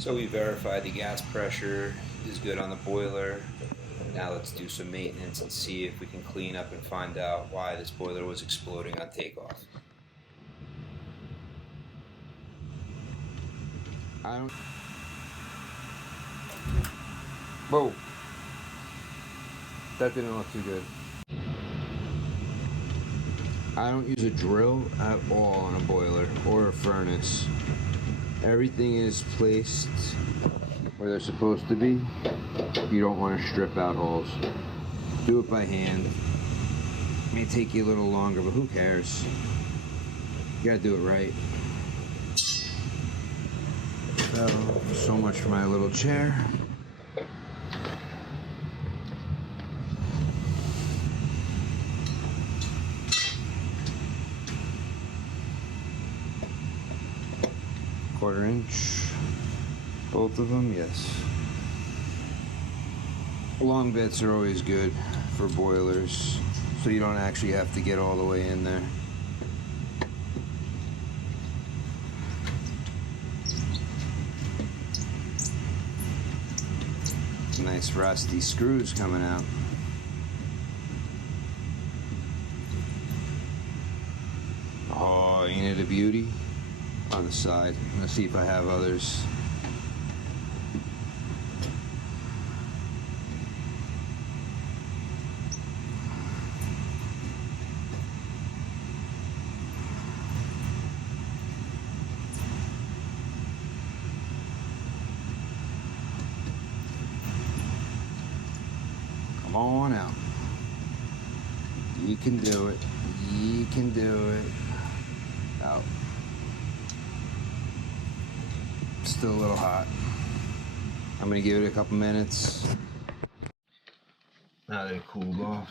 So we verified the gas pressure is good on the boiler. Now let's do some maintenance and see if we can clean up and find out why this boiler was exploding on takeoff. I don't. Whoa. That didn't look too good. I don't use a drill at all on a boiler or a furnace. Everything is placed where they're supposed to be. You don't want to strip out holes. Do it by hand. It may take you a little longer, but who cares? You gotta do it right. So much for my little chair. Quarter inch, both of them, yes. Long bits are always good for boilers, so you don't actually have to get all the way in there. Nice rusty screws coming out. Oh, ain't it a beauty? On the side. I'm gonna see if I have others. Come on out. You can do it. You can do it. Out. Still a little hot. I'm gonna give it a couple minutes. Now that it cooled off.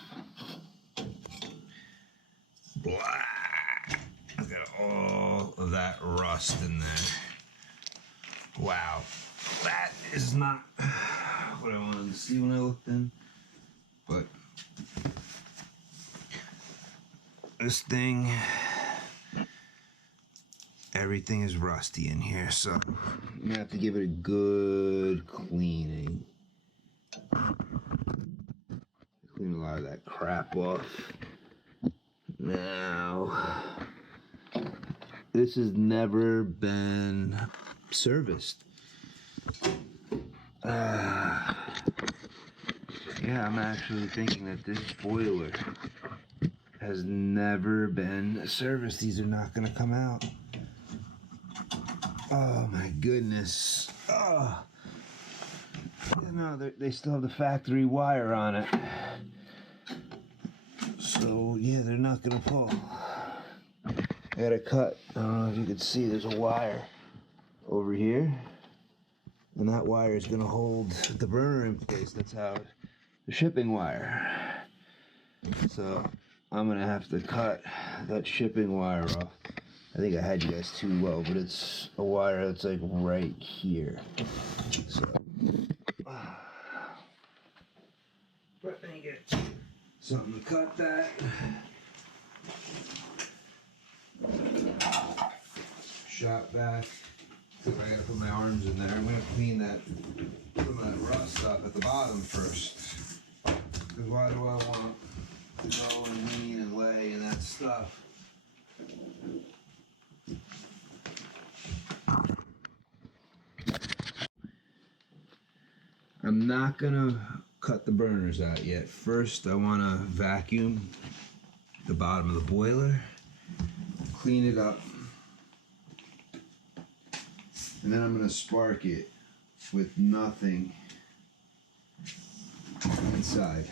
Blah. I've got all of that rust in there. Wow. That is not what I wanted to see when I looked in. But this thing, everything is rusty in here, so I'm gonna have to give it a good cleaning. Clean a lot of that crap off. Now, this has never been serviced. Yeah, I'm actually thinking that this boiler has never been serviced. These are not gonna come out. Oh my goodness. Oh. Yeah, no, they still have the factory wire on it. So yeah, they're not gonna pull. I gotta cut. I don't know if you can see, there's a wire over here. And that wire is gonna hold the burner in place. That's how the shipping wire. So I'm gonna have to cut that shipping wire off. I think I had you guys too low, but it's a wire that's like right here. So, but then you get something to cut that. Shot back. I gotta put my arms in there. I'm gonna clean that, some of that rust up at the bottom first. Because why do I want to go and lean and lay and that stuff? I'm not gonna cut the burners out yet. First, I wanna vacuum the bottom of the boiler, clean it up, and then I'm gonna spark it with nothing inside.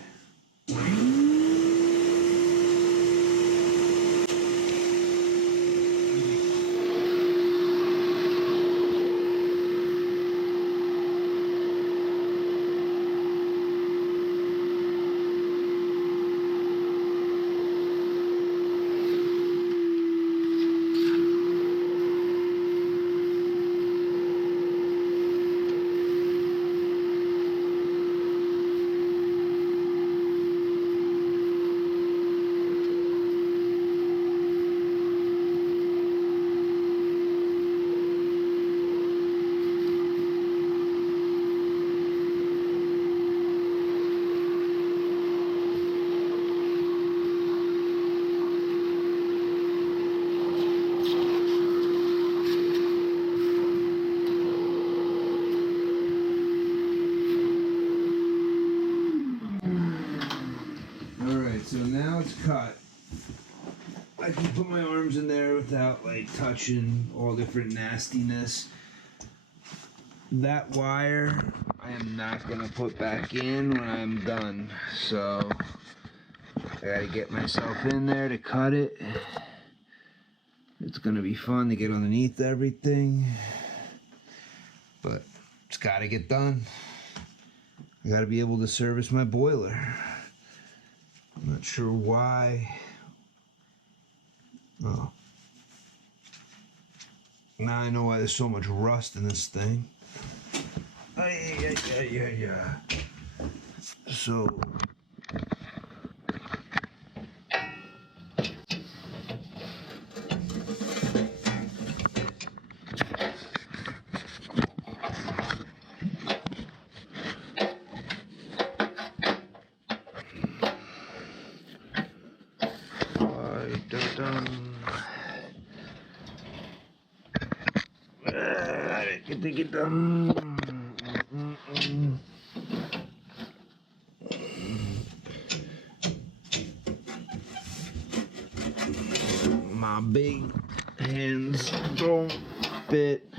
can put my arms in there without like touching all different nastiness. That wire I am not gonna put back in when I'm done, so I gotta get myself in there to cut it. It's gonna be fun to get underneath everything, but it's gotta get done. I gotta be able to service my boiler. I'm not sure why. Oh. Now I know why there's so much rust in this thing. Yeah. So get done. My big hands don't fit.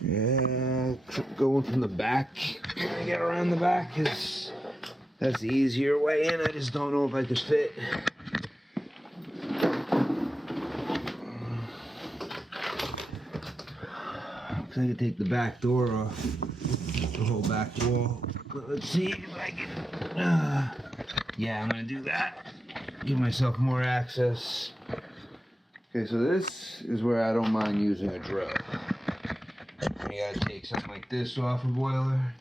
Yeah, going from the back. I get around the back is that's the easier way in. I just don't know if I could fit. I could take the back door off, the whole back wall. But let's see if I can. Yeah, I'm gonna do that. Give myself more access. Okay, so this is where I don't mind using a drill. You gotta take something like this off a boiler.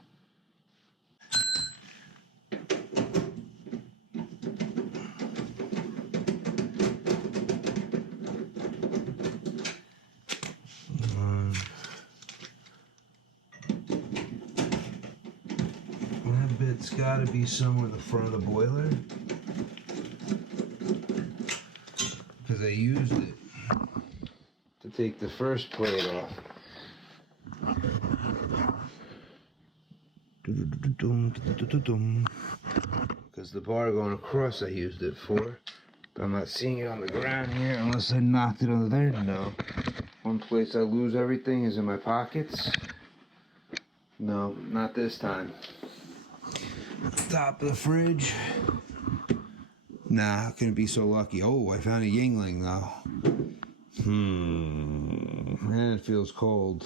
That bit's gotta be somewhere in the front of the boiler. Because I used it to take the first plate off. Because the bar going across I used it for. But I'm not seeing it on the ground here unless I knocked it under there. No. One place I lose everything is in my pockets. No, not this time. Top of the fridge. Nah, I couldn't be so lucky. Oh, I found a Yingling though. Man, it feels cold.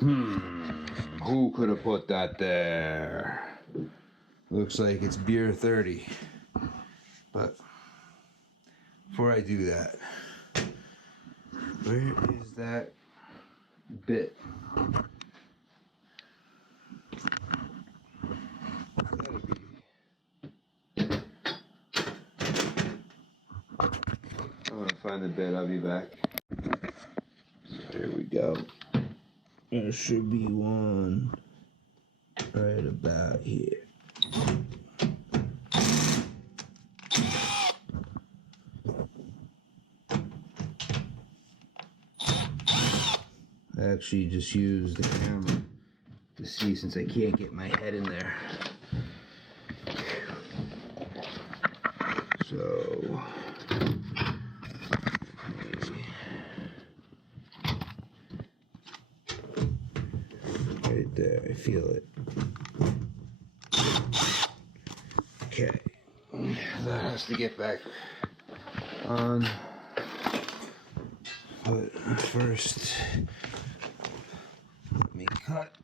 Who could have put that there? Looks like it's beer 30. But before I do that, where is that bit? I'm gonna find the bit, I'll be back. So here we go. There should be one right about here. I actually just used the camera to see since I can't get my head in there. So right there, I feel it. Okay, that has to get back on. But first, let me cut.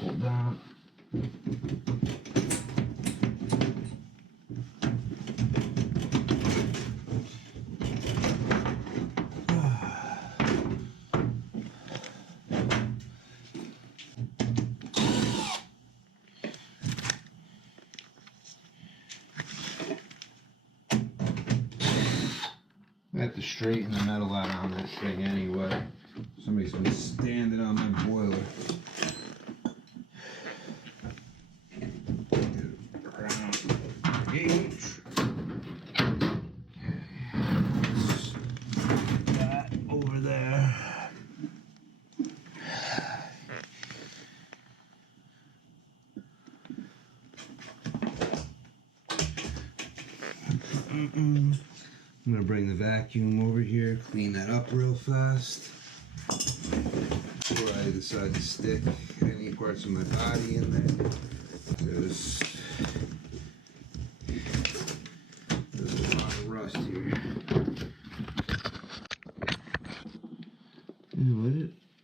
Hold down. I have to straighten the metal out on this thing anyway. Somebody's been standing on my boiler. Around the gauge. I'm gonna bring the vacuum over here, clean that up real fast before I decide to stick any parts of my body in there. There's a lot of rust here.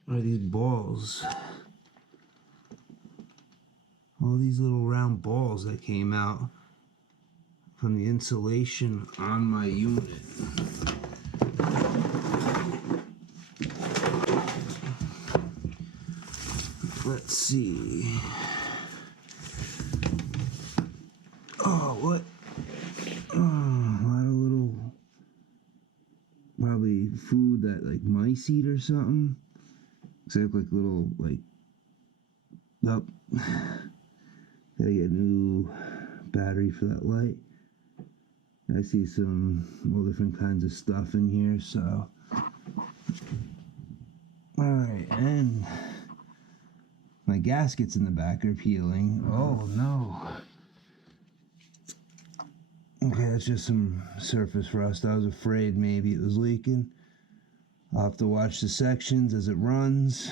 What are these balls? All these little round balls that came out from the insulation on my unit. Let's see. Oh, what? Oh, a lot of little, probably food that like mice eat or something. They look like little, like, nope. Gotta get a new battery for that light. I see some all different kinds of stuff in here, so. Alright, and my gaskets in the back are peeling. Oh no. Okay, that's just some surface rust. I was afraid maybe it was leaking. I'll have to watch the sections as it runs.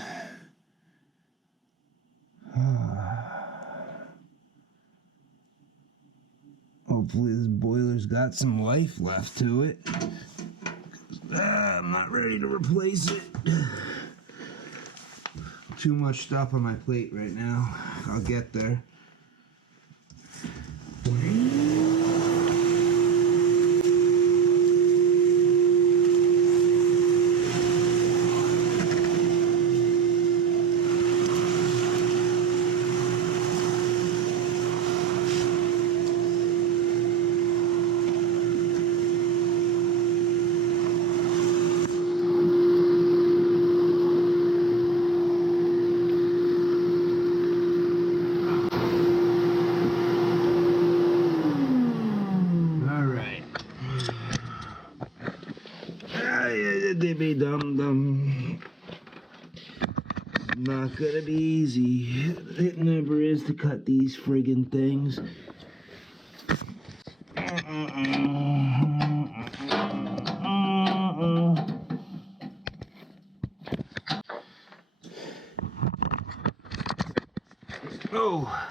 Hopefully this boiler's got some life left to it. I'm not ready to replace it. Too much stuff on my plate right now. I'll get there. Dibby dum dum. Not gonna be easy. It never is to cut these friggin' things. Oh.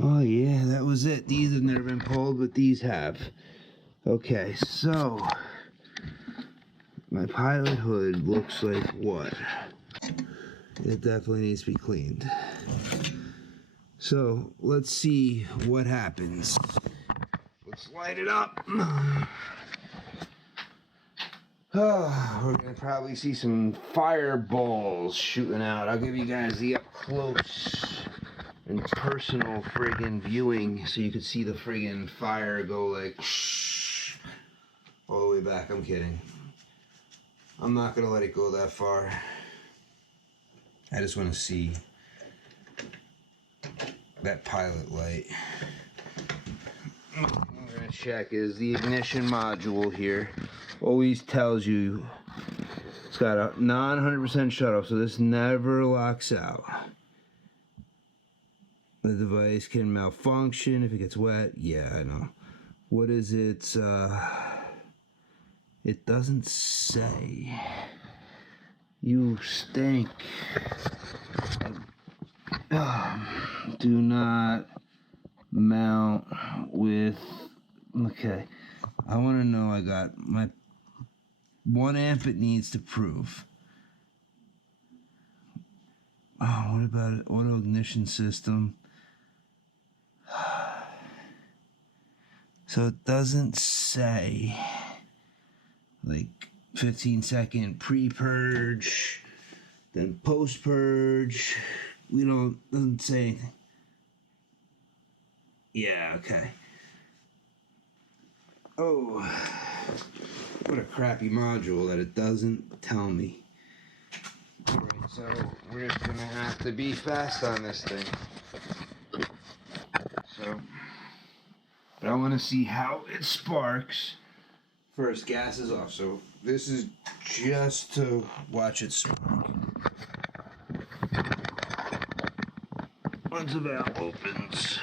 Oh yeah, that was it. These have never been pulled, but these have. Okay, so my pilot hood looks like what? It definitely needs to be cleaned. So let's see what happens. Let's light it up. Oh, we're gonna probably see some fireballs shooting out. I'll give you guys the up close and personal friggin' viewing so you can see the friggin' fire go like all the way back. I'm kidding. I'm not gonna let it go that far. I just want to see that pilot light. What I'm gonna check is the ignition module here. Always tells you it's got a non-100% shutoff, so this never locks out. The device can malfunction if it gets wet. Yeah, I know. What is it? It doesn't say. You stink. Do not mount with. Okay. I want to know I got my 1 amp it needs to prove. Oh, what about it? Auto ignition system? So it doesn't say like 15-second pre-purge, then post-purge. Doesn't say anything. Yeah, okay. Oh, what a crappy module that it doesn't tell me. Alright, so we're just gonna have to be fast on this thing. So, but I want to see how it sparks. First, gas is off, so this is just to watch it spark. Once the valve opens.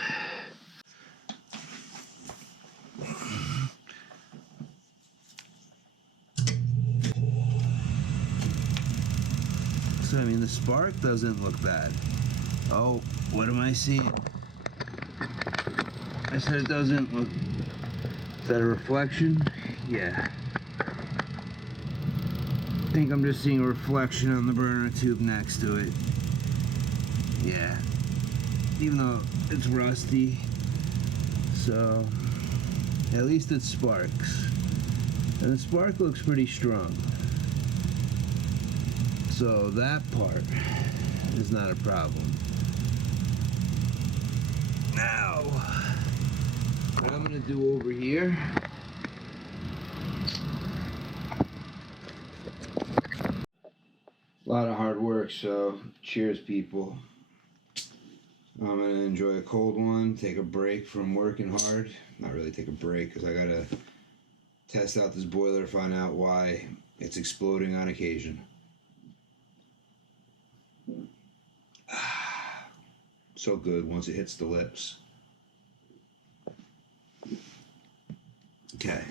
I mean, the spark doesn't look bad. Oh, what am I seeing? I said it doesn't look... Is that a reflection? Yeah. I think I'm just seeing a reflection on the burner tube next to it. Yeah. Even though it's rusty. So, at least it sparks. And the spark looks pretty strong. So that part is not a problem. Now, what I'm gonna do over here, a lot of hard work, so cheers, people. I'm gonna enjoy a cold one, take a break from working hard. Not really take a break, because I gotta test out this boiler, find out why it's exploding on occasion. So good once it hits the lips. Okay.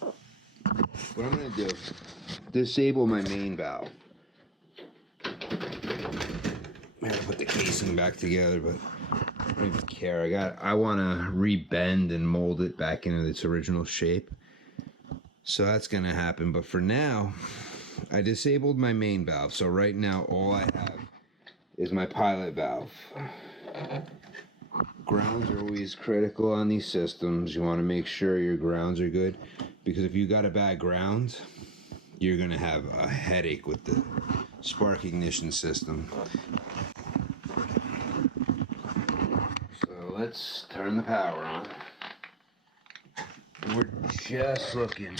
What I'm gonna do, disable my main valve. I'm gonna put the casing back together, but I don't even care. I wanna rebend and mold it back into its original shape. So that's gonna happen, but for now, I disabled my main valve. So right now, all I have is my pilot valve. Grounds are always critical on these systems. You wanna make sure your grounds are good, because if you got a bad ground, you're gonna have a headache with the spark ignition system. So let's turn the power on. We're just looking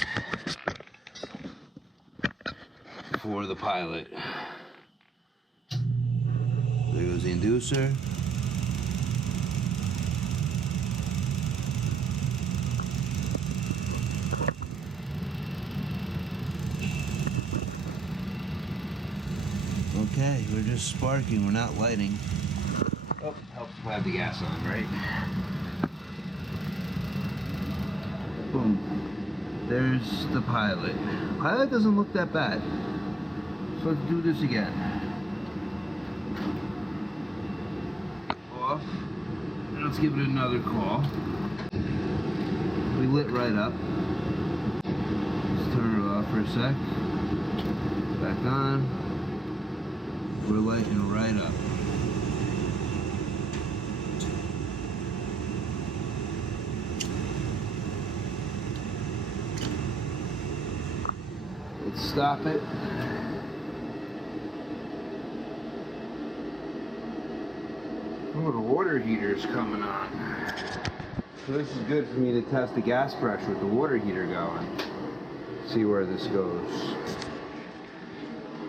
for the pilot. There goes the inducer. Okay, we're just sparking, we're not lighting. Oh, helps if I have the gas on, right? Boom. There's the pilot. Pilot doesn't look that bad. So let's do this again. Off. And let's give it another call. We lit right up. Let's turn it off for a sec. Back on. We're lighting right up. Let's stop it. Oh, the water heater's coming on. So this is good for me to test the gas pressure with the water heater going. See where this goes.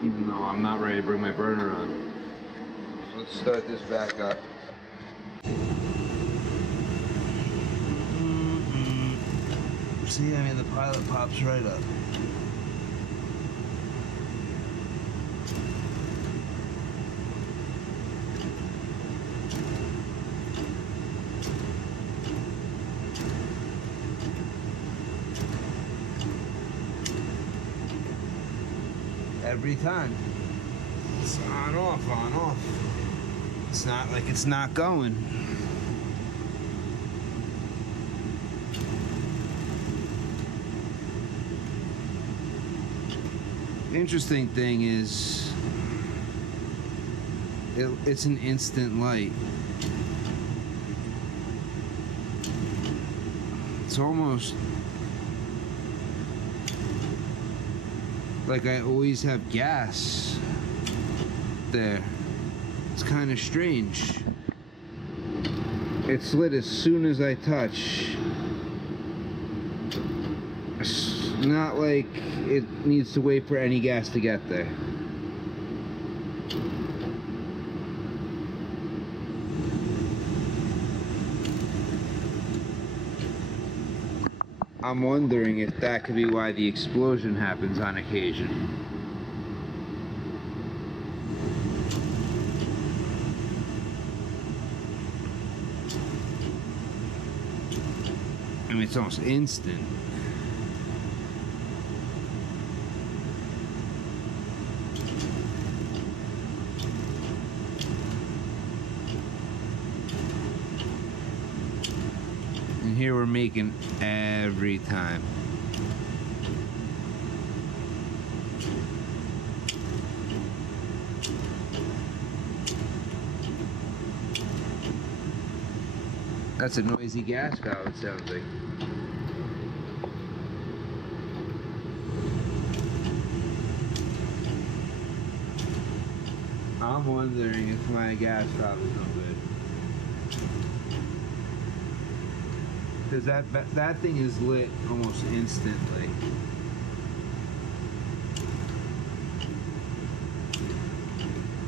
Even though I'm not ready to bring my burner on. So let's start this back up. See, I mean, the pilot pops right up. Every time. It's on, off, on, off. It's not like it's not going. The interesting thing is, it's an instant light. It's almost like I always have gas there. It's kind of strange. It's lit as soon as I touch. It's not like it needs to wait for any gas to get there. I'm wondering if that could be why the explosion happens on occasion. I mean, it's almost instant. here we're making every time. That's a noisy gas valve, it sounds like. I'm wondering if my gas valve is no good. Because that thing is lit almost instantly.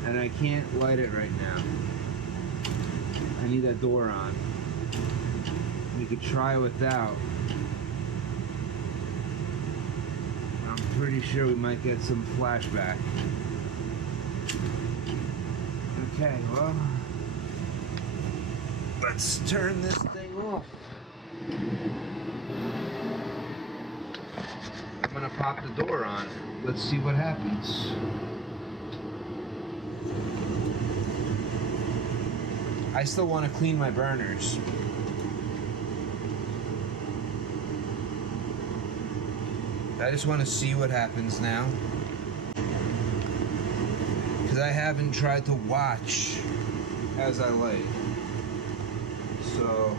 And I can't light it right now. I need that door on. We could try without. I'm pretty sure we might get some flashback. Okay, well, let's turn this thing off. I'm gonna pop the door on. Let's see what happens. I still want to clean my burners. I just want to see what happens now. Because I haven't tried to watch as I light. So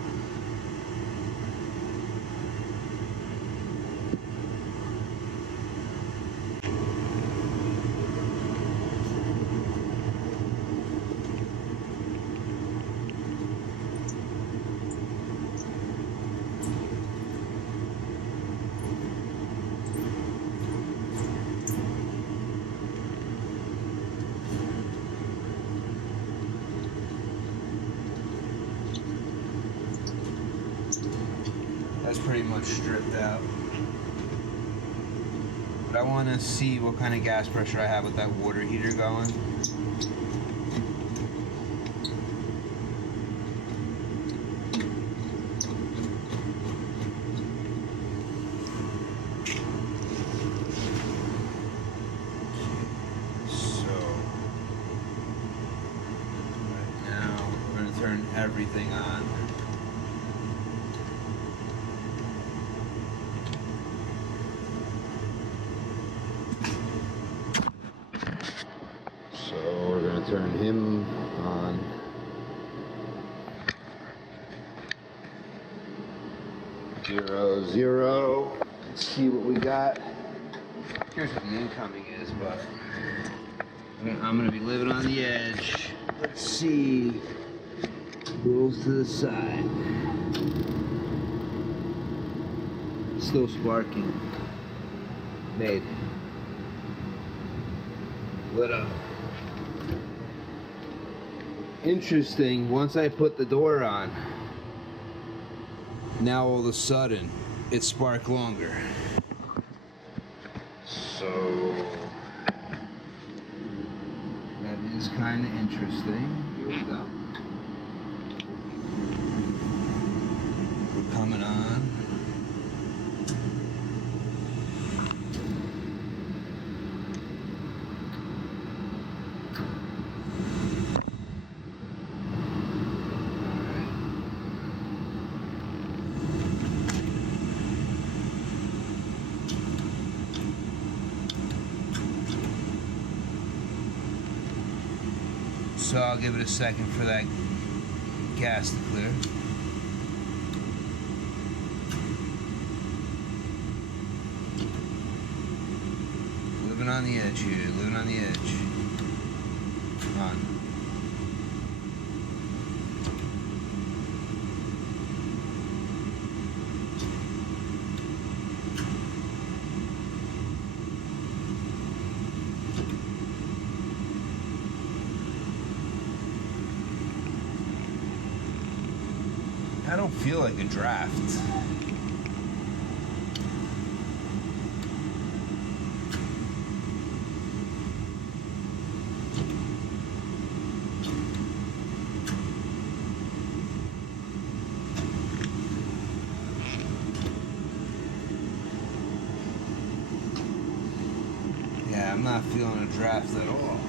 that's pretty much stripped out. But I want to see what kind of gas pressure I have with that water heater going. So, right now we're going to turn everything on. So we're going to turn him on. Zero, zero. Let's see what we got. Here's what the incoming is, but I'm going to be living on the edge. Let's see. Rolls to the side. Still sparking. Made. Lit up. Interesting, once I put the door on, now all of a sudden it sparked longer. So that is kind of interesting. Here we go. We're coming on. So I'll give it a second for that gas to clear. Living on the edge here, living on the edge. On. I don't feel like a draft. Yeah, I'm not feeling a draft at all.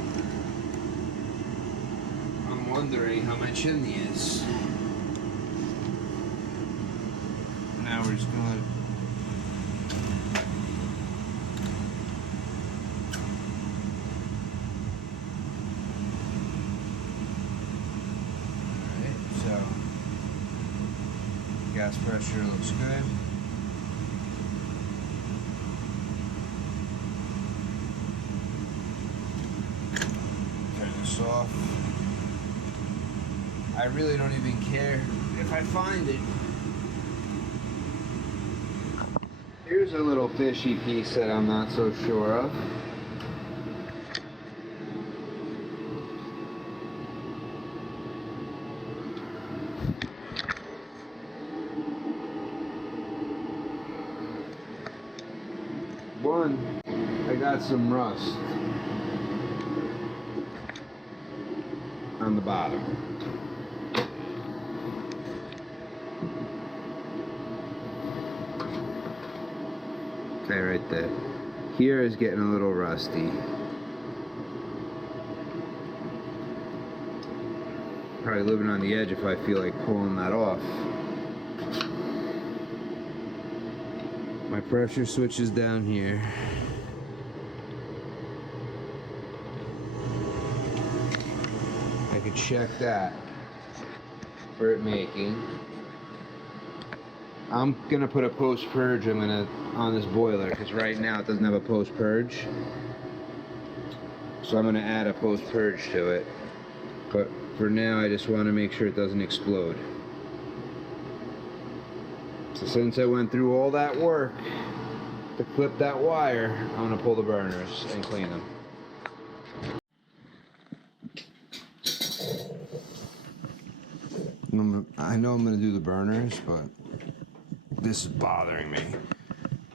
I'm wondering how my chimney is. we're just gonna let it. Alright, so gas pressure looks good. Turn this off. I really don't even care if I find it. Here's a little fishy piece that I'm not so sure of. One, I got some rust on the bottom. Okay, right there. Here is getting a little rusty. Probably living on the edge if I feel like pulling that off. My pressure switch is down here. I could check that for it making. I'm gonna put a post purge. On this boiler because right now it doesn't have a post purge. So I'm gonna add a post purge to it. But for now, I just want to make sure it doesn't explode. So since I went through all that work to clip that wire, I'm gonna pull the burners and clean them. I know I'm gonna do the burners, but this is bothering me.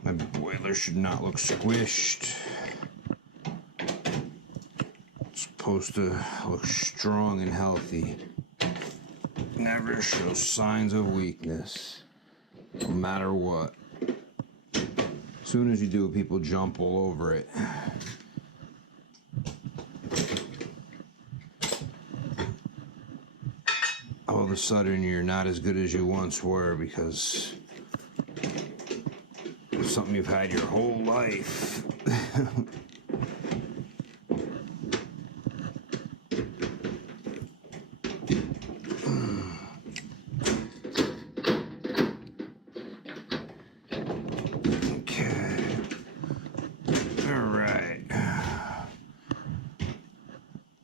My boiler should not look squished. It's supposed to look strong and healthy. Never show signs of weakness, no matter what. As soon as you do, people jump all over it. All of a sudden, you're not as good as you once were because it's something you've had your whole life. Okay. All right.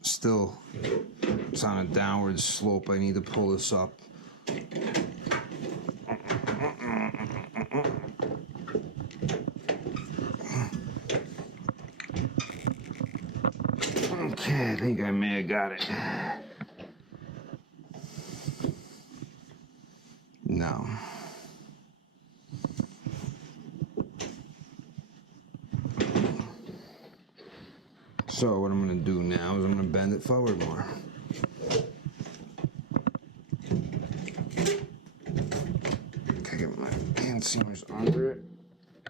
Still, it's on a downward slope. I need to pull this up. Okay, I think I may have got it. No. So what I'm going to do now is I'm going to bend it forward more. Okay, get my hand seamers under it.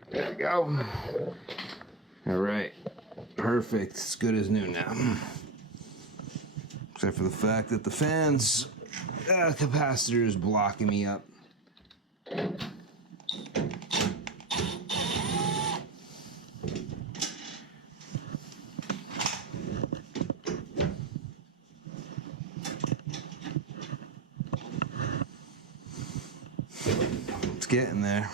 There we go. All right. Perfect. It's good as new now. Except for the fact that the fan's capacitor is blocking me up. It's getting there.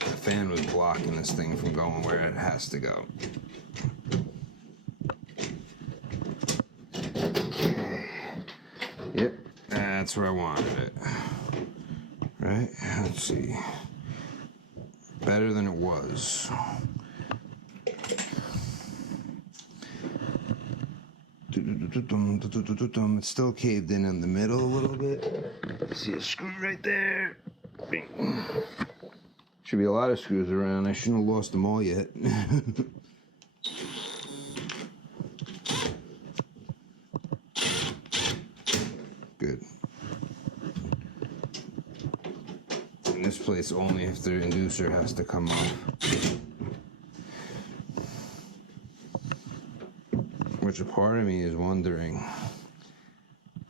The fan was blocking this thing from going where it has to go. Okay. Yep, that's where I wanted it. Right? Let's see. Better than it was. It's still caved in the middle a little bit. See a screw right there. Bing. Should be a lot of screws around. I shouldn't have lost them all yet. Good. In this place, only if the inducer has to come off. Which a part of me is wondering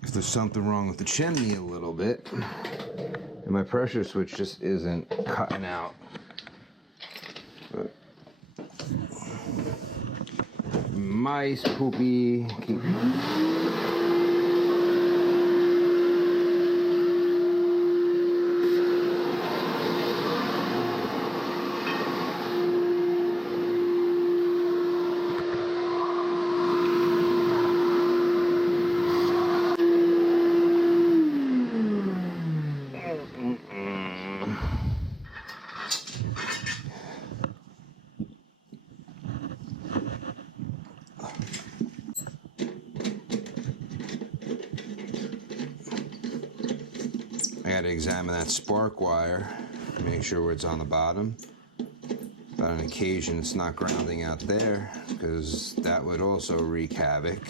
if there's something wrong with the chimney a little bit. And my pressure switch just isn't cutting out. But mice, poopy. I gotta examine that spark wire, make sure where it's on the bottom. But on occasion it's not grounding out there, because that would also wreak havoc.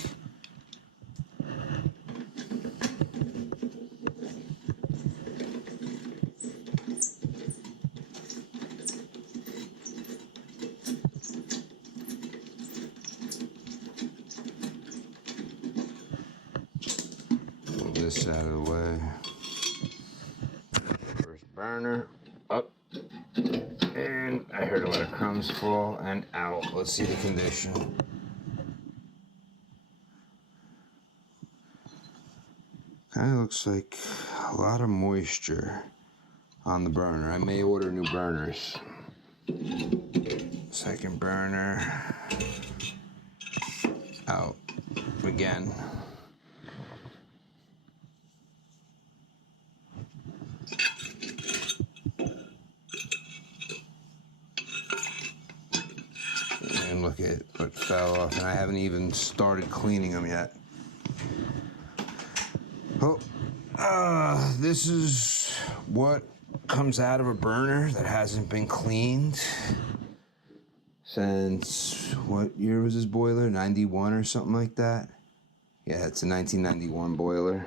Move this out of the way. First burner, up. And I heard a lot of crumbs fall and out. Let's see the condition. Kind of looks like a lot of moisture on the burner. I may order new burners. Second burner. Out again. And look at what fell off, and I haven't even started cleaning them yet. Oh, this is what comes out of a burner that hasn't been cleaned since, what year was this boiler? 91 or something like that? Yeah, it's a 1991 boiler.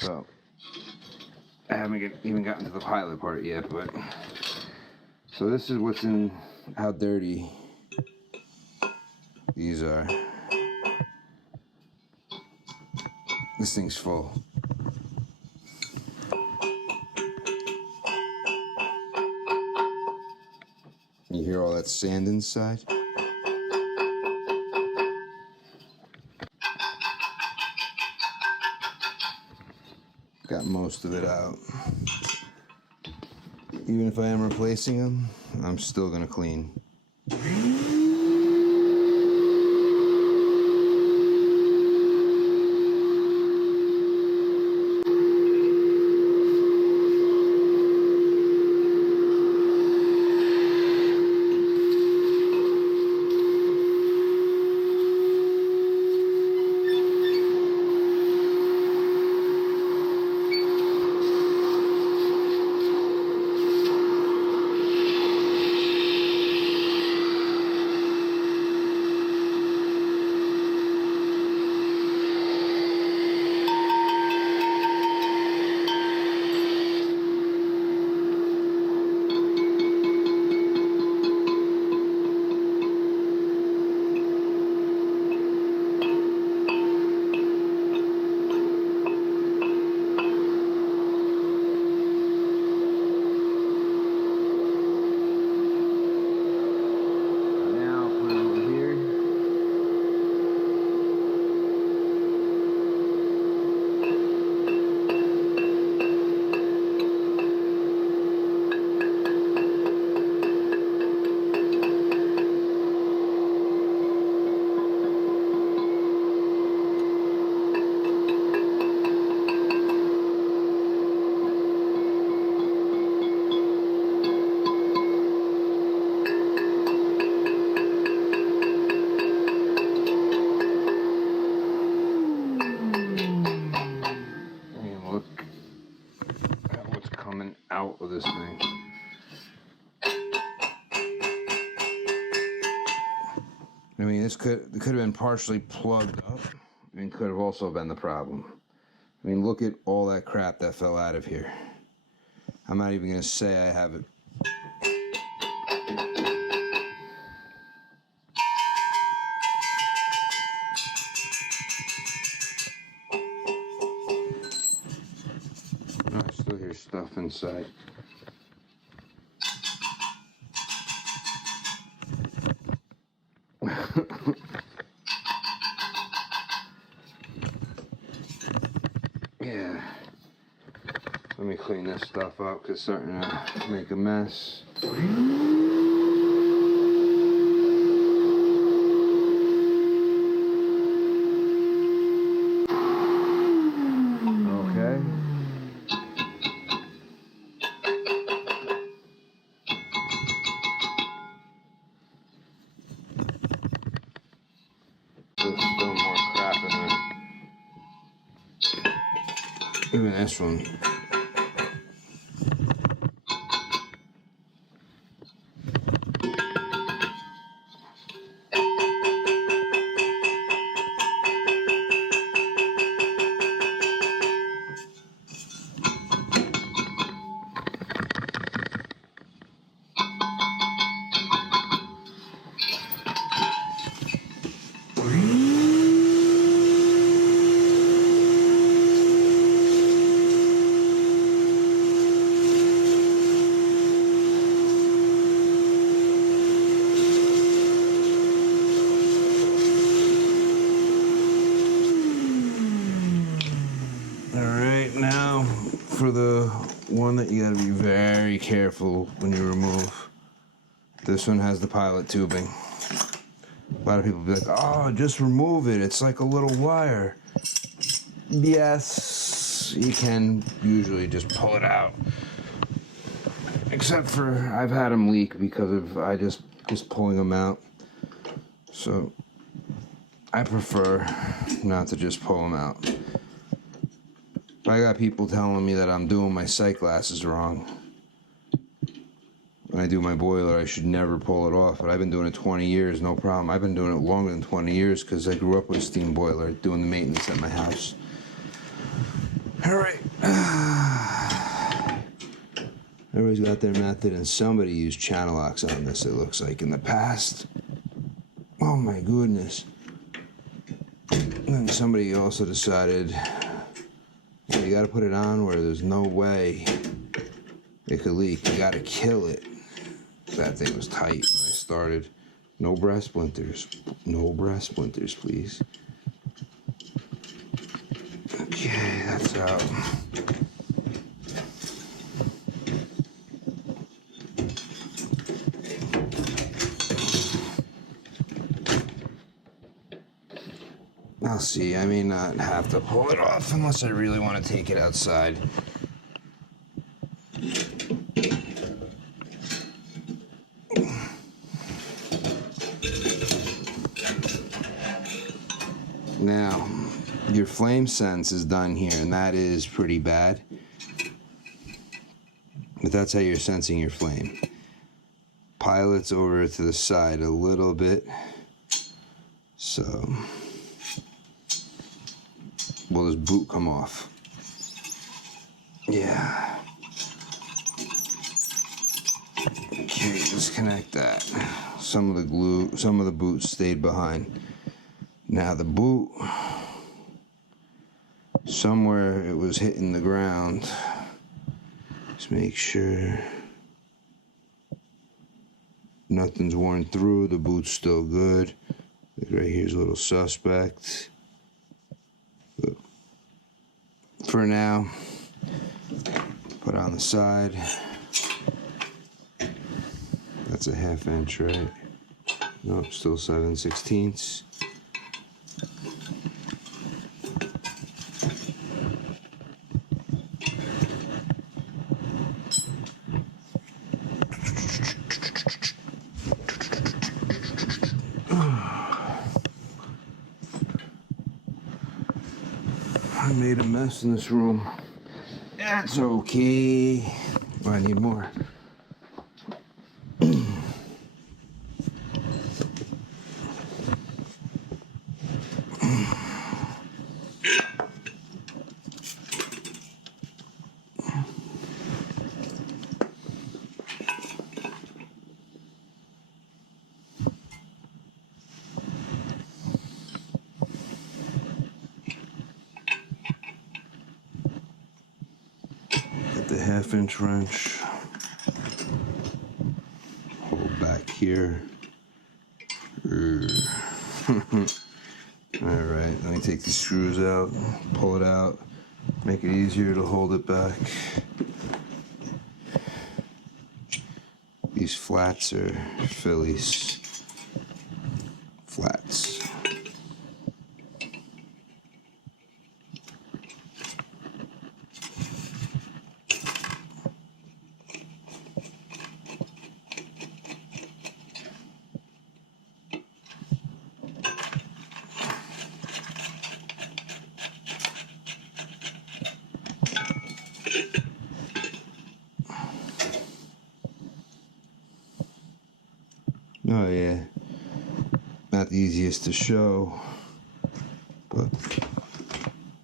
So, I haven't even gotten to the pilot part yet, but... So this is what's in, how dirty these are. This thing's full. You hear all that sand inside? Got most of it out. Even if I am replacing them, I'm still gonna clean. Out of this thing. I mean, it could have been partially plugged up and could have also been the problem. I mean, look at all that crap that fell out of here. I'm not even going to say I have it. there's stuff inside. Yeah. Let me clean this stuff up because it's starting to make a mess. Okay. There's still more crap in there. Even this one. Alright, now for the one that you gotta be very careful when you remove. This one has the pilot tubing. A lot of people be like, oh, just remove it. It's like a little wire. Yes, you can usually just pull it out. Except for I've had them leak because of I just pulling them out. So I prefer not to just pull them out. But I got people telling me that I'm doing my sight glasses wrong. When I do my boiler, I should never pull it off. But I've been doing it 20 years, no problem. I've been doing it longer than 20 years because I grew up with a steam boiler doing the maintenance at my house. All right. Everybody's got their method, and somebody used channel locks on this, it looks like, in the past. Oh my goodness. And then somebody also decided, well, you gotta put it on where there's no way it could leak. You gotta kill it. That thing was tight when I started. No breast splinters. No breast splinters, please. Okay, that's out. I'll see. I may not have to pull it off unless I really want to take it outside. Now, your flame sense is done here, and that is pretty bad. But that's how you're sensing your flame. Pilot's over to the side a little bit. So, will this boot come off? Yeah. Okay, disconnect that. Some of the glue, some of the boot stayed behind. Now the boot, somewhere it was hitting the ground. Just make sure nothing's worn through. The boot's still good. Right here's a little suspect. But for now, put it on the side. That's a 1/2 inch, right? Nope, still 7/16. I made a mess in this room. That's okay. Oh, I need more. 1/2-inch wrench. Hold back here. Alright, let me take these screws out, pull it out, make it easier to hold it back. These flats are Phillies. Flats. Oh yeah, not the easiest to show, but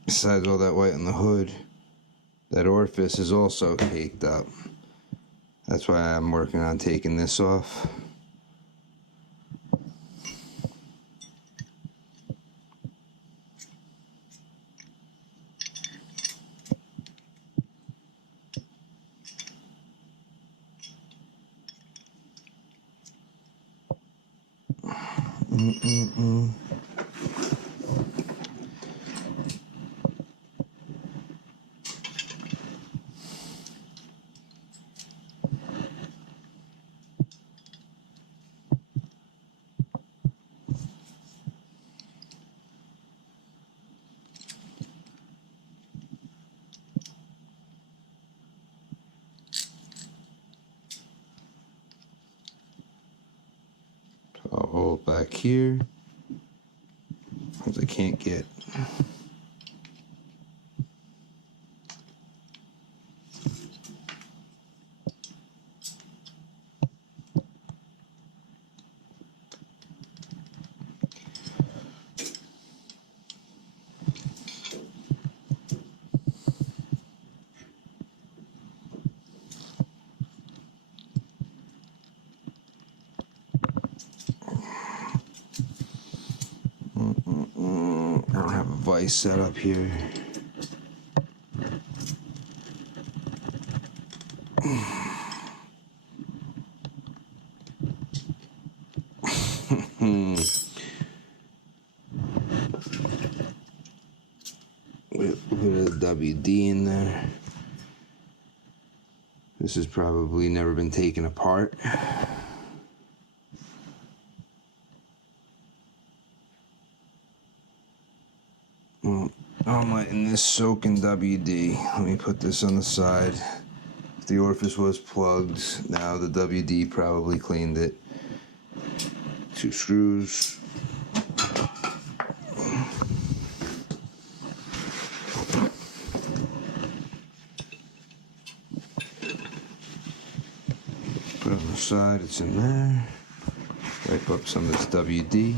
besides all that white on the hood, that orifice is also caked up. That's why I'm working on taking this off. I'll hold back here, because I can't get. I don't have a vise set up here. Put a WD in there. This has probably never been taken apart. Well, I'm letting this soak in WD. Let me put this on the side. If the orifice was plugged, now the WD probably cleaned it. 2 screws. Put it on the side, it's in there. Wipe up some of this WD.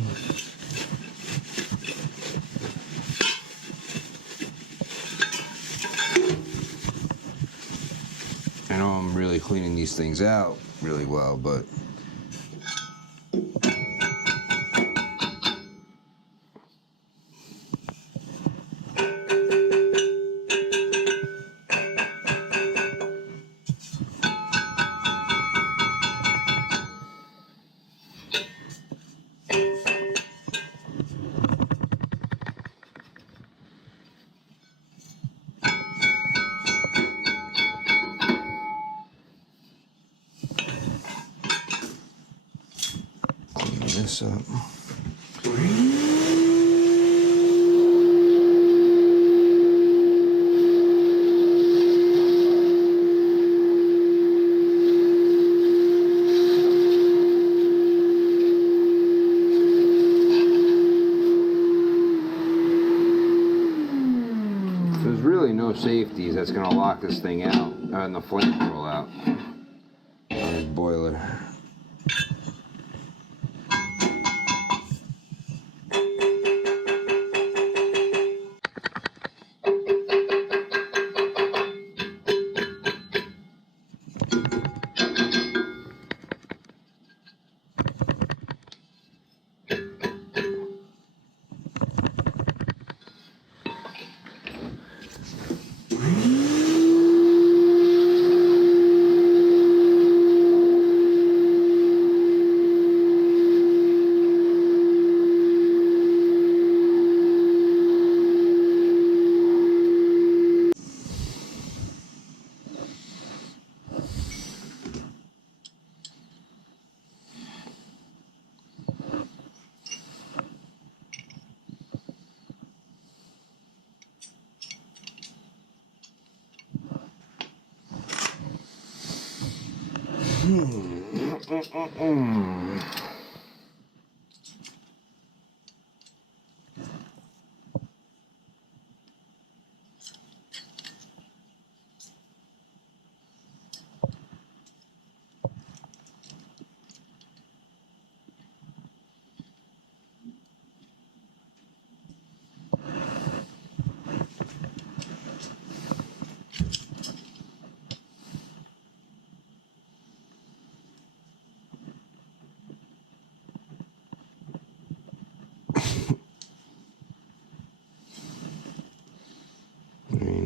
I know I'm really cleaning these things out really well, but clean this up. There's really no safeties that's going to lock this thing out, and the flame roll out on this boiler.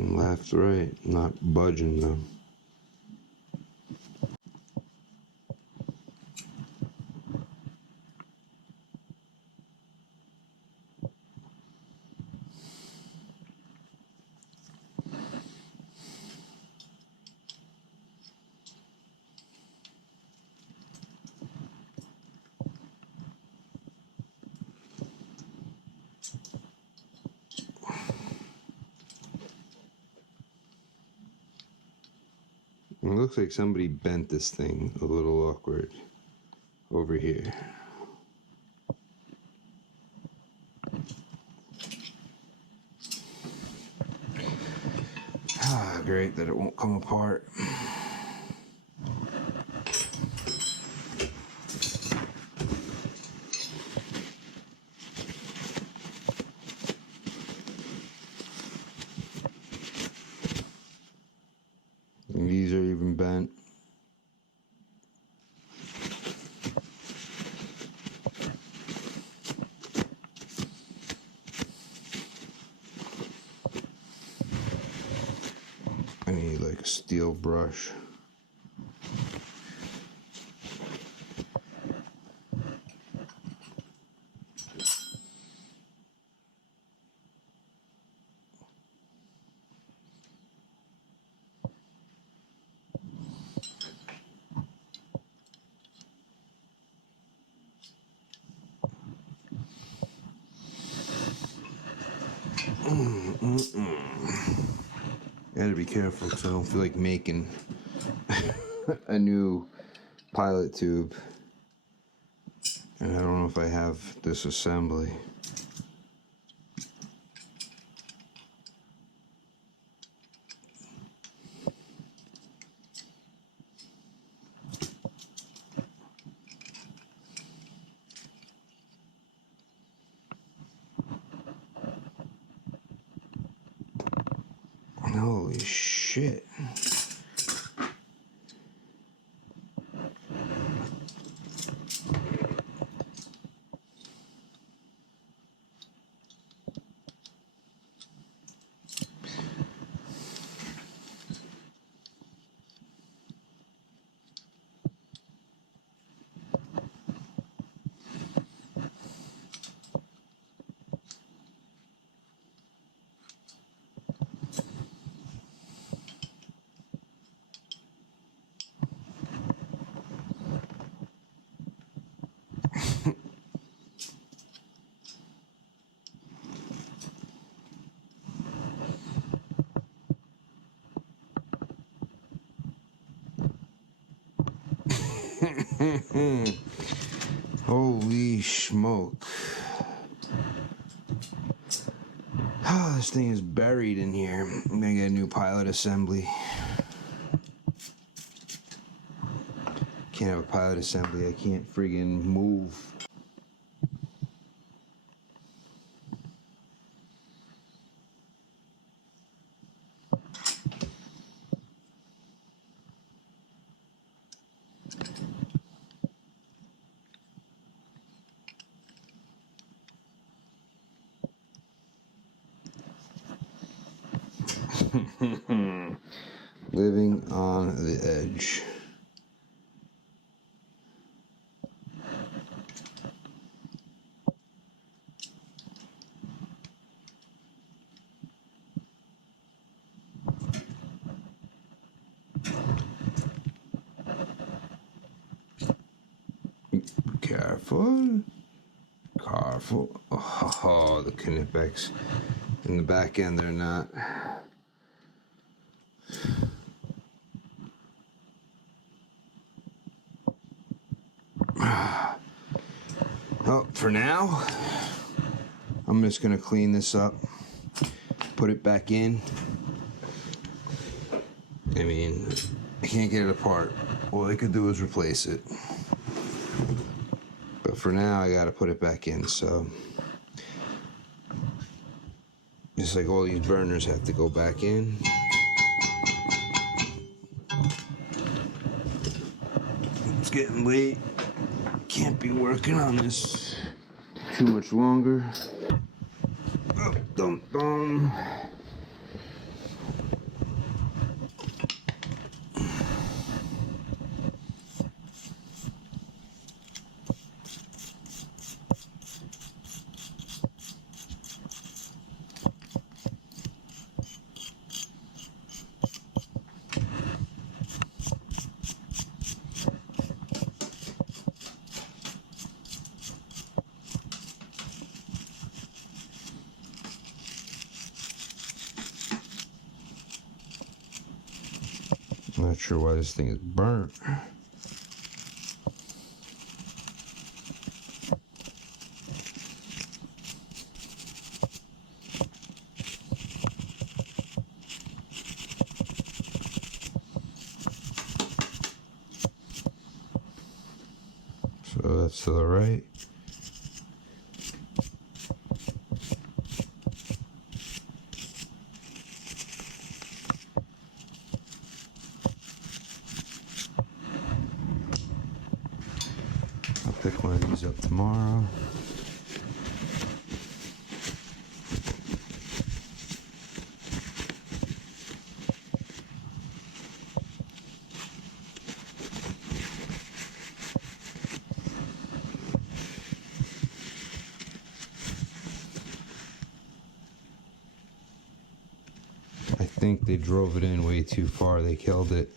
Left, right, not budging though. It looks like somebody bent this thing a little awkward over here. Ah, great that it won't come apart. And these are even bent. I need like a steel brush. Gotta be careful because I don't feel like making a new pilot tube. And I don't know if I have this assembly. Holy shit. Holy smoke. Oh, this thing is buried in here. I'm gonna get a new pilot assembly. Can't have a pilot assembly. I can't friggin' move. Living on the edge. Careful. Careful. Oh, the Knipex. In the back end, they're not. Well, for now, I'm just gonna clean this up, put it back in. I mean, I can't get it apart. All I could do is replace it. But for now, I gotta put it back in, so. Just like all these burners have to go back in. It's getting late. Can't be working on this too much longer. Oh, dum dum. I'm not sure why this thing is burnt. So that's to the right. I'll pick one of these up tomorrow. I think they drove it in way too far. They killed it.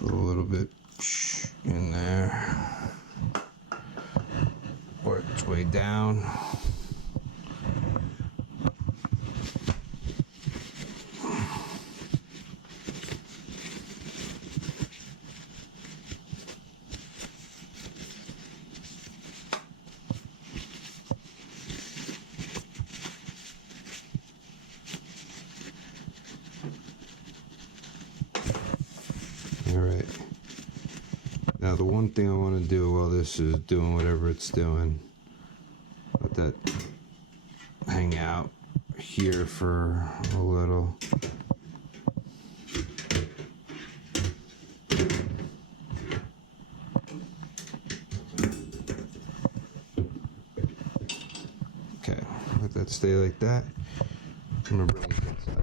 A little bit in there. Work its way down. Alright. Now the one thing I want to do while this is doing whatever it's doing, let that hang out here for a little. Okay, let that stay like that. I'm gonna bring it inside.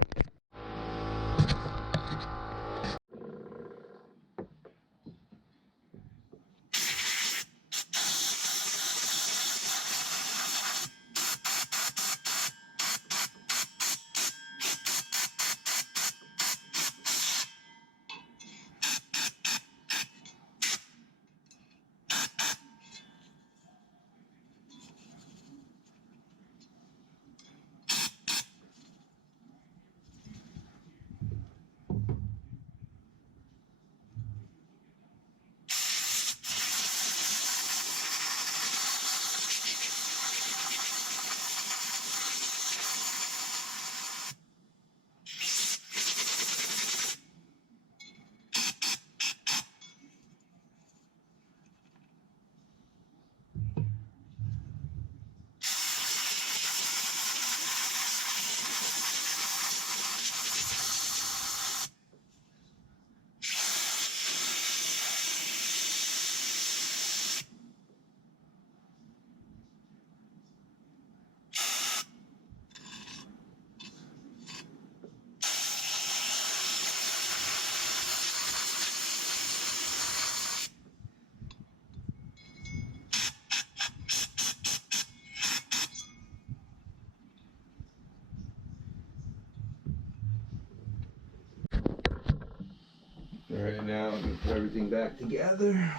now I'm gonna put everything back together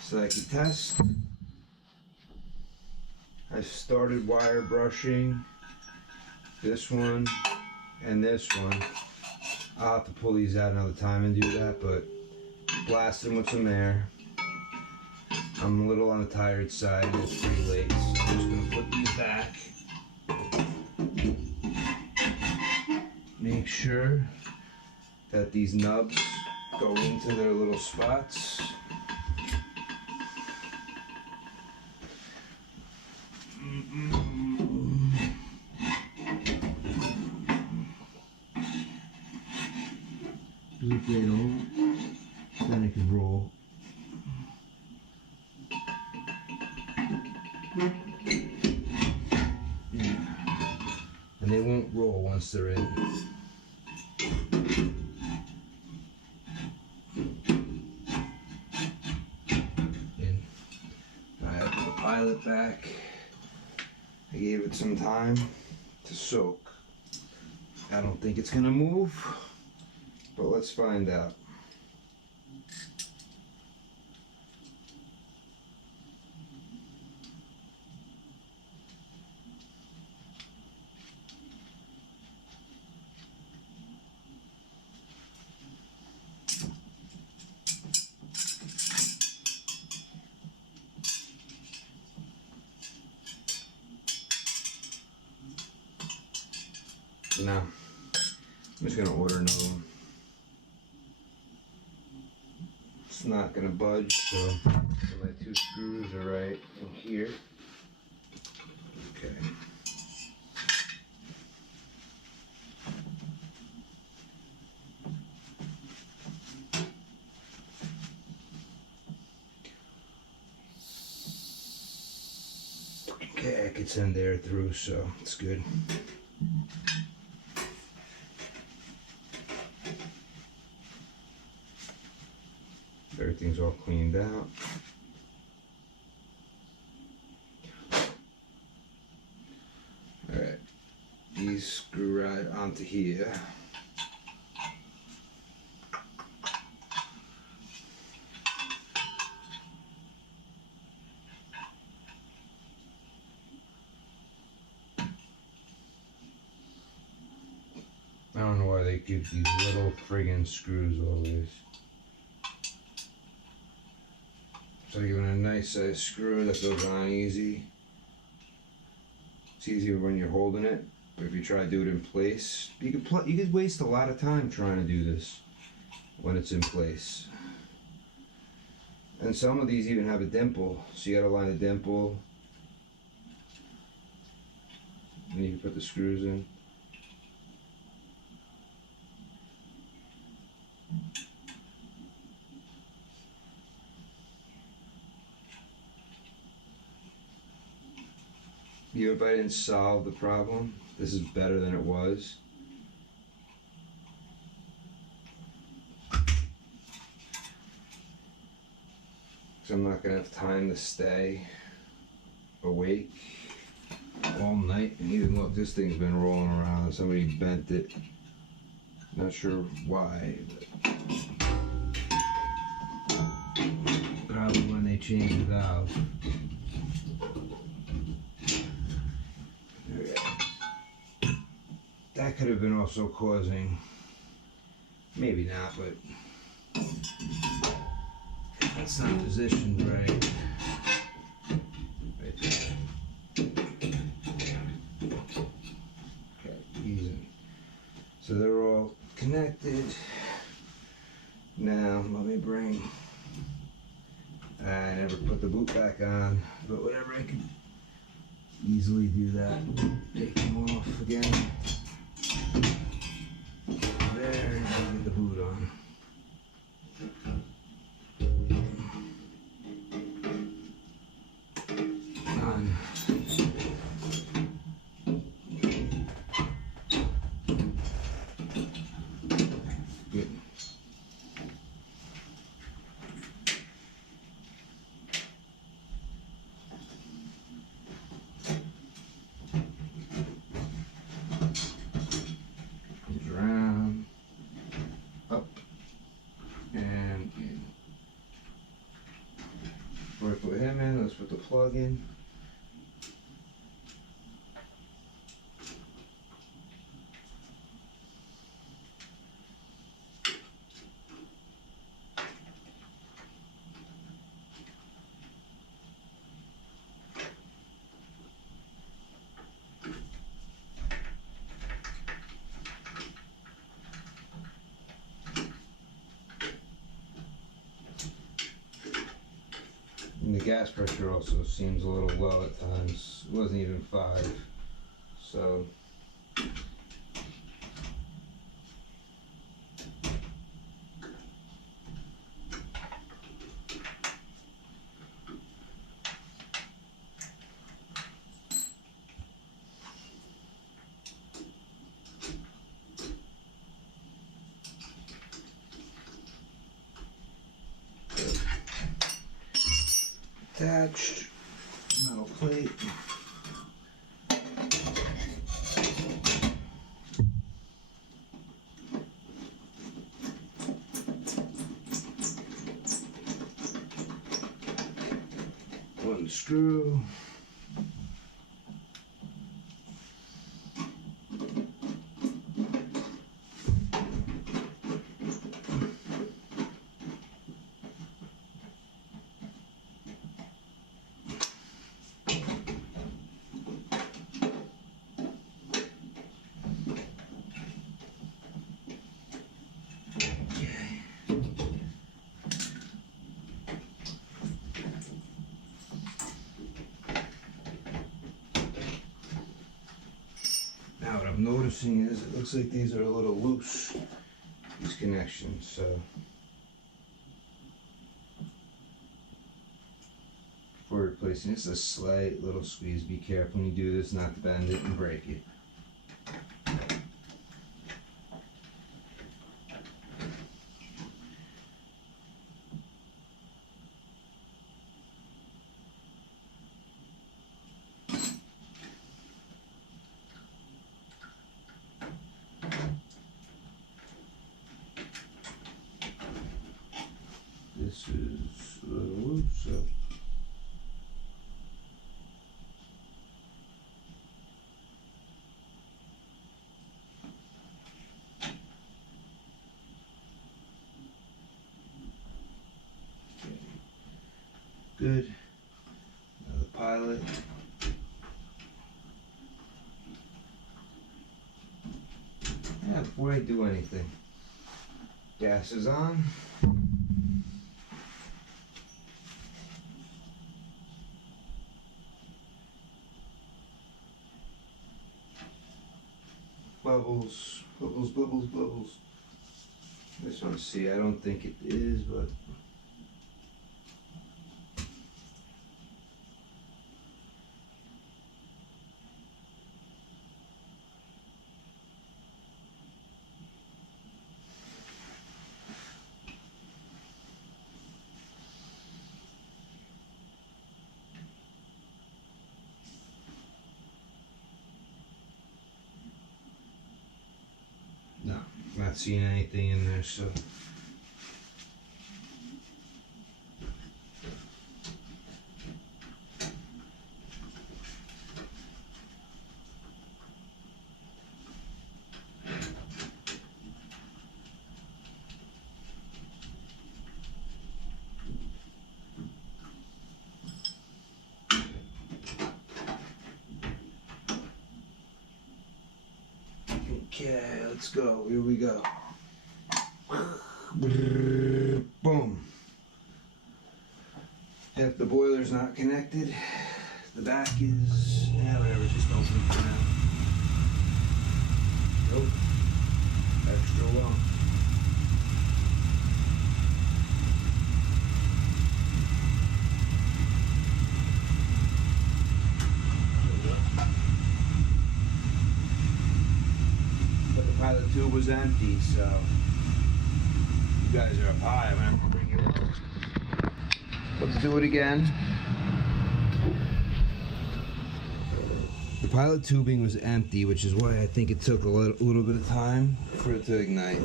so I can test. I started wire brushing this one and this one. I'll have to pull these out another time and do that, but blast them with some air. I'm a little on the tired side, it's pretty late, so I'm just gonna put these back. Make sure that these nubs go into their little spots. If they don't, then it can roll. Yeah. And they won't roll once they're in. I put the pilot back. I gave it some time to soak. I don't think it's gonna move, but let's find out. No, I'm just gonna order another one. It's not gonna budge, so my 2 screws are right in here. Okay. Okay, I could send air through, so it's good. Everything's all cleaned out. Alright, these screw right onto here. I don't know why they give these little friggin' screws always. So giving a nice size screw that goes on easy. It's easier when you're holding it, but if you try to do it in place, you could waste a lot of time trying to do this when it's in place. And some of these even have a dimple, so you gotta line the dimple, and you can put the screws in. Even if I didn't solve the problem, this is better than it was. So I'm not gonna have time to stay awake all night. And even look, this thing's been rolling around. Somebody bent it. Not sure why, but probably when they changed the valve. That could have been also causing, maybe not, but that's not positioned right. Right there. Okay, easy. So they're all connected. Now let me bring, I never put the boot back on, but whatever, I can easily do that. Take them off again. There, and get the boot on. On. Good. Before I put him in, let's put the plug in. And the gas pressure also seems a little low at times. It wasn't even 5. So attached metal plate. One screw. Now what I'm noticing is it looks like these are a little loose, these connections, so before replacing this, a slight little squeeze. Be careful when you do this not to bend it and break it. This is a little loose, so good. Now the pilot. Yeah, before I do anything, gas is on. Bubbles, bubbles, bubbles, bubbles. I just want to see. I don't think it is, but no, I'm not seeing anything in there, so. Okay, let's go. Here we go. Boom. If the boiler's not connected, the back is, whatever, just open it for now. Nope. Extra long. But the pilot tube was empty, so you guys are up high. I'm gonna have to bring you up. Let's do it again. The pilot tubing was empty, which is why I think it took a little bit of time for it to ignite.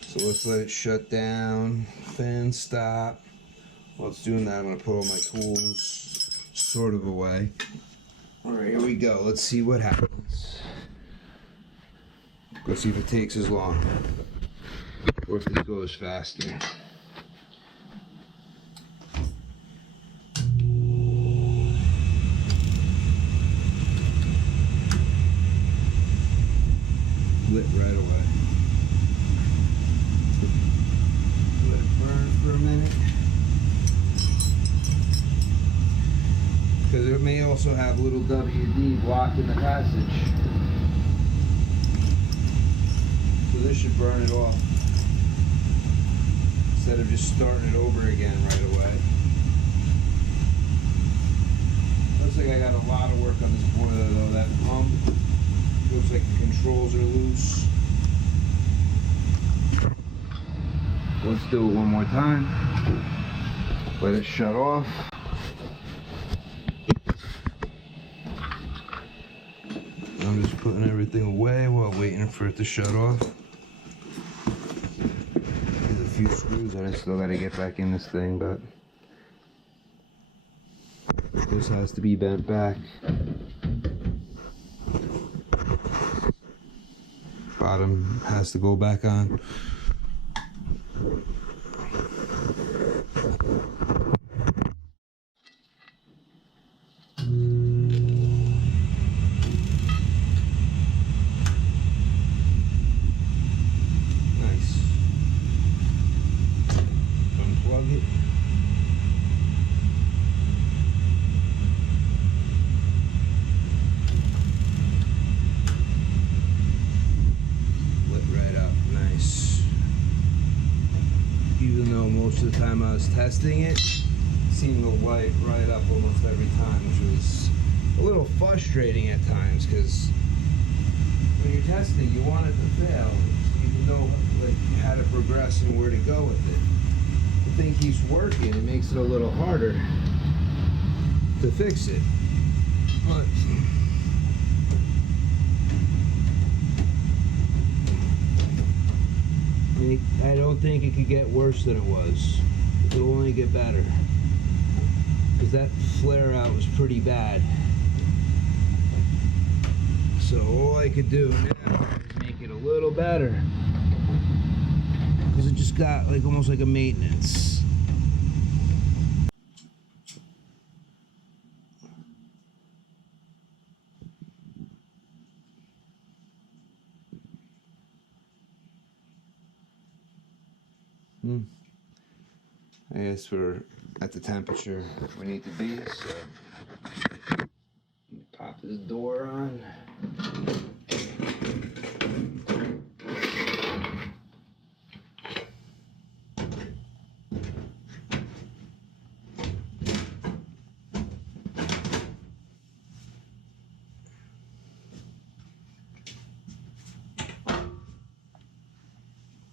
So let's let it shut down, fan stop, While it's doing that, I'm gonna put all my tools sort of away. All right, here we go. Let's see what happens. Let's see if it takes as long or if it goes faster. Lit right away. Let it burn for a minute. Because it may also have little WD blocking the passage. So this should burn it off. Instead of just starting it over again right away. Looks like I got a lot of work on this boiler though. That pump looks like the controls are loose. Let's do it one more time. Let it shut off. I'm just putting everything away while waiting for it to shut off. There's a few screws that I still gotta get back in this thing, but this has to be bent back. Bottom has to go back on. Nice. Unplug it. Even though most of the time I was testing it, seemed to light right up almost every time, which was a little frustrating at times because when you're testing, you want it to fail, so you know like how to progress and where to go with it. The thing keeps working, it makes it a little harder to fix it. But I don't think it could get worse than it was. It'll only get better. Because that flare out was pretty bad. So all I could do now is make it a little better. Because it just got like almost like a maintenance. I guess we're at the temperature we need to be, so pop this door on.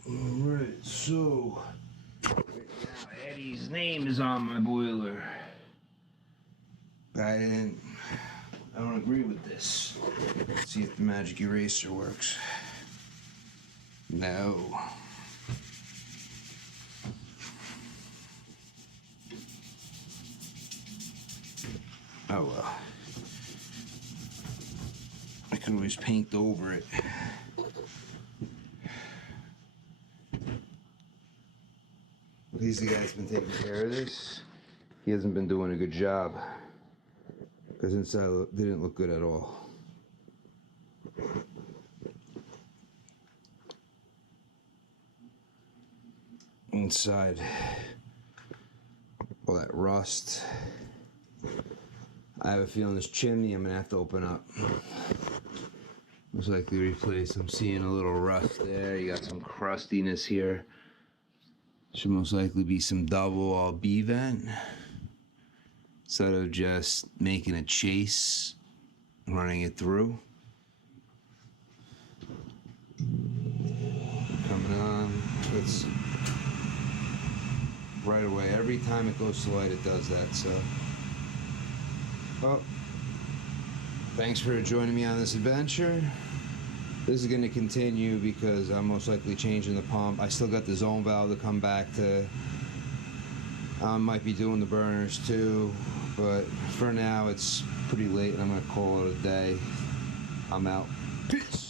Alright, so right now Eddie's name is on my boiler. I don't agree with this. Let's see if the magic eraser works. No. Oh well. I can always paint over it. At least the guy's been taking care of this. He hasn't been doing a good job. Because inside didn't look good at all. Inside, all that rust. I have a feeling this chimney I'm gonna have to open up. Most likely replace. I'm seeing a little rust there. You got some crustiness here. Should most likely be some double all B vent. Instead of just making a chase, running it through. Coming on. It's right away. Every time it goes to light, it does that. So, well, thanks for joining me on this adventure. This is going to continue because I'm most likely changing the pump. I still got the zone valve to come back to I might be doing the burners too, but for now it's pretty late and I'm gonna call it a day. I'm out. Peace.